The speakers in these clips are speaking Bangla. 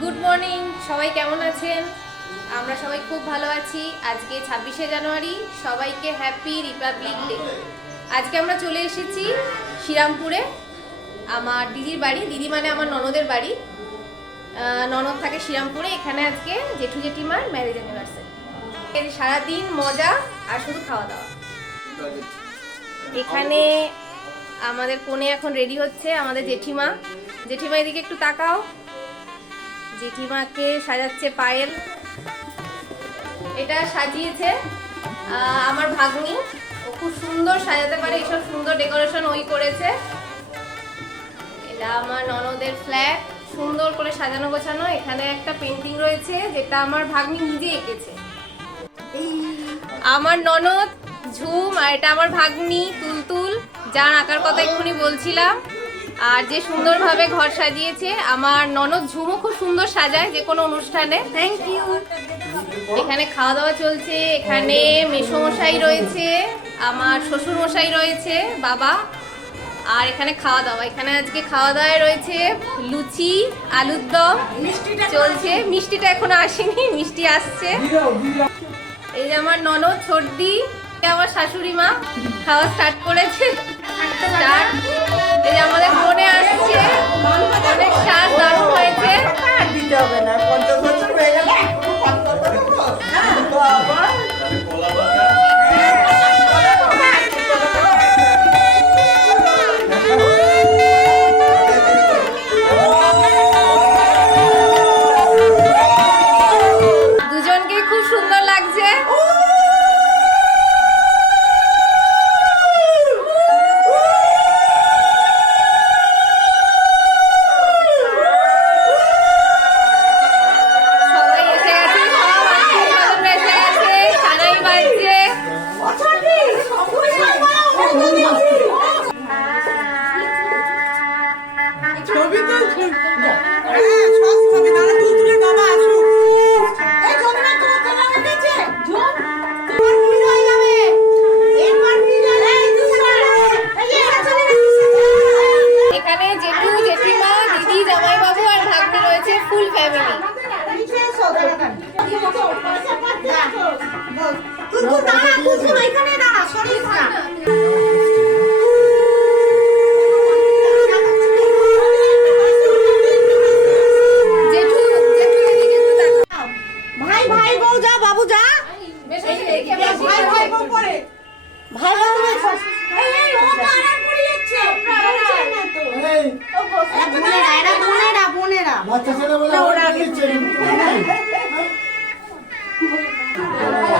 গুড মর্নিং সবাই কেমন আছেন? আমরা সবাই খুব ভালো আছি। আজকে ছাব্বিশে জানুয়ারি। সবাইকে হ্যাপি রিপাবলিক ডে আজকে আমরা চলে এসেছি শ্রীরামপুরে, আমার দিদির বাড়ি। দিদি মানে আমার ননদের বাড়ি। ননদ থাকে শ্রীরামপুরে। এখানে আজকে জেঠু জেঠিমার ম্যারেজ অ্যানিভার্সারি সারাদিন মজা আর শুধু খাওয়া দাওয়া এখানে আমাদের কোণে এখন রেডি হচ্ছে আমাদের জেঠিমা। জেঠিমা এদিকে একটু তাকাও। জেঠিমাকে সাজাচ্ছে পায়েল। এটা সাজিয়েছে আমার ভাগ্নি। ও খুব সুন্দর সাজাতে পারে এইসব সুন্দর ডেকোরেশন ওই করেছে। এটা আমার ননদের ফ্ল্যাট, সুন্দর করে সাজানো গোছানো। এখানে একটা পেন্টিং রয়েছে, যেটা আমার ভাগ্নি নিজে এঁকেছে। আমার ননদ ঝুম আর এটা আমার ভাগ্নি তুলতুল, যার আঁকার কথা এক্ষুনি বলছিলাম। আর যে সুন্দরভাবে ঘর সাজিয়েছে আমার ননদ ঝুমও খুব সুন্দর সাজায় যে কোনো অনুষ্ঠানে। থ্যাংক ইউ এখানে খাওয়া দাওয়া চলছে এখানে মেসমশাই রয়েছে আমার শ্বশুর মশাই রয়েছে বাবা। আর এখানে খাওয়া দাওয়া এখানে আজকে খাওয়া দাওয়ায় রয়েছে লুচি আলুর দম। চলছে। মিষ্টিটা এখনও আসেনি মিষ্টি আসছে। এই যে আমার ননদ এই আমার শাশুড়ি মা খাওয়া স্টার্ট করেছে। এই আমাদের মনে আসছে। অনেক হয়েছে। দিতে হবে না তুই দাঁড়া তুই এখানে দাঁড়া সরিস না জেঠু জেঠু এদিকে একটু তাকাও। ভাই ভাই বউ যা বাবু যা। ভাই ভাই বউ পরে ভাই ভাই এই এই ও তো আড়াল পড়ে যাচ্ছে। বোনেরা বোনেরা বোনেরা। বাচ্চা ছেলে বলে ওরা দিচ্ছে?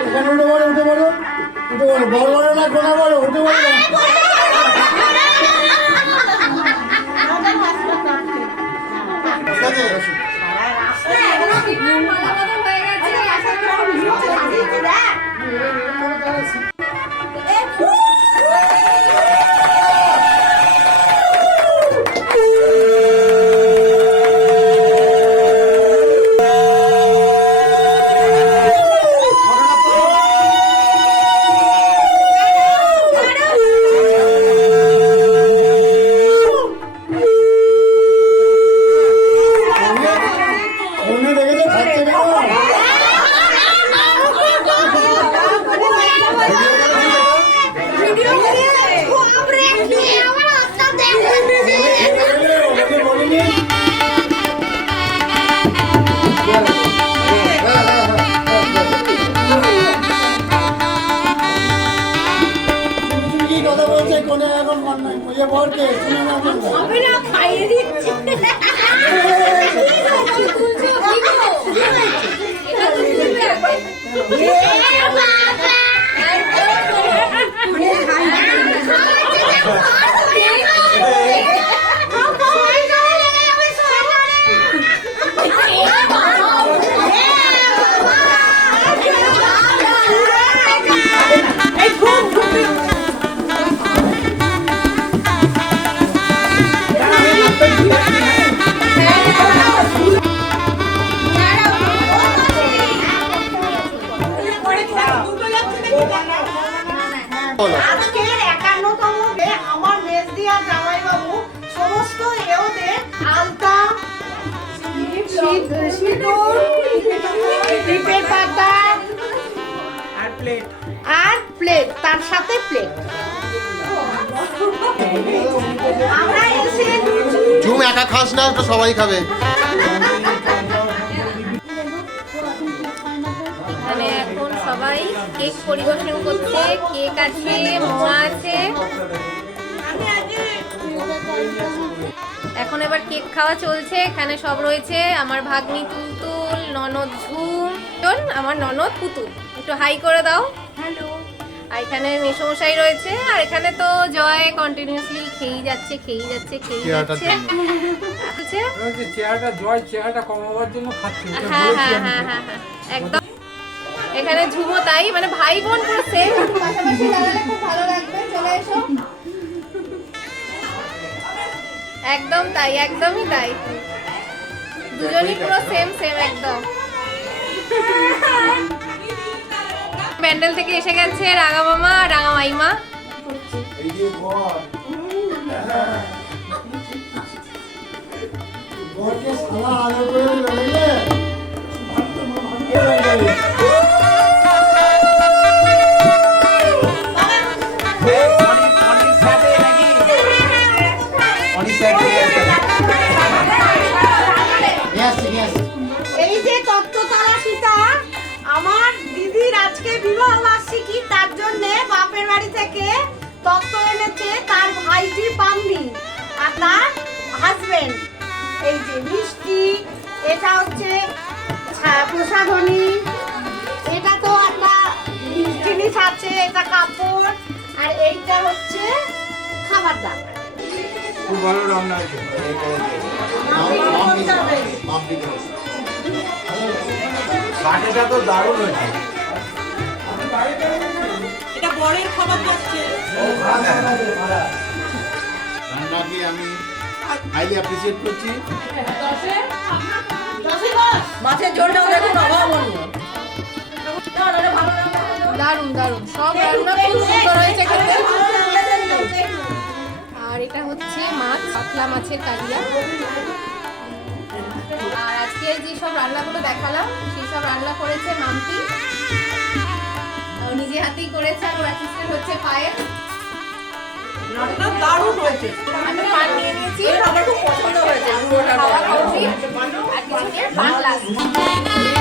এখানে উঠে বলো উঠে বলো বড় ইয়ে সিঁদুর দীপের পাতা। আর প্লেট আর প্লেট তার সাথে প্লেট আমরা এসে ঝুম একা খাস না তো সবাই খাবে। এখানে এখন সবাই কেক পরিবেশন করছে। কেক আছে মোয়া আছে। এখন এবার কেক খাওয়া চলছে এখানে সব রয়েছে। আমার ভাগ্নি তুলতুল ননদ ঝুম আমার ননদ পুতুল। একটু হাই করে দাও। হ্যালো। আর এখানে মেসমশাই রয়েছে আর এখানে তো জয় কন্টিনিউয়াসলি খেয়েই যাচ্ছে খেয়েই যাচ্ছে খেয়েই যাচ্ছে। জন্য। আছে? ওই যে চেয়ারটা জয় চেয়ারটা কমাবার জন্য খাচ্ছে। হ্যাঁ হ্যাঁ হ্যাঁ হ্যাঁ হ্যাঁ একদম। এখানে ঝুমো তাই মানে ভাই বোন পুরো সেম পাশাপাশি দাঁড়ালে খুব ভালো লাগবে চলে এসো। একদম তাই একদমই তাই। দুজনই পুরো সেম সেম একদম। প্যান্ডেল থেকে এসে গেছে রাঙা মামা আর রাঙা মাইমা। এই যে বর বরকে সালা আলো করে বিবাহ বার্ষিকী তার জন্য বাপের বাড়ি থেকে তত্ত্ব এনেছে তার ভাইজি পাম্মি আর তার হাজবেন্ড এই যে মিষ্টি এটা হচ্ছে প্রসাধনী এটা তো একটা জিনিস আছে এটা কাপড় আর এইটা হচ্ছে খাবার দাবার। খুব ভালো রান্না বাটিটা তো দারুণ হয়েছে। এটা বরের খাবার যাচ্ছে রান্নাকে আমি হাইলি অ্যাপ্রিসিয়েট করছি। মাছের ঝোলটাও দেখুন অভাবনীয় দারুণ দারুণ সব রান্না খুব সুন্দর হয়েছে খেতে। আর এটা হচ্ছে মাছ পাতলা মাছের কালিয়া। আর আজকে যে সব রান্নাগুলো দেখালাম সেই সব রান্না করেছে মাম্পি। নিজে হাতেই করেছে আর অ্যাসিস্ট্যান্ট হচ্ছে পায়েল। রান্না দারুণ হয়েছে। আমি পান নিয়ে নিয়েছি আমার খুব পছন্দ হয়েছে। আর কিছু নিয়ে পান লাগবে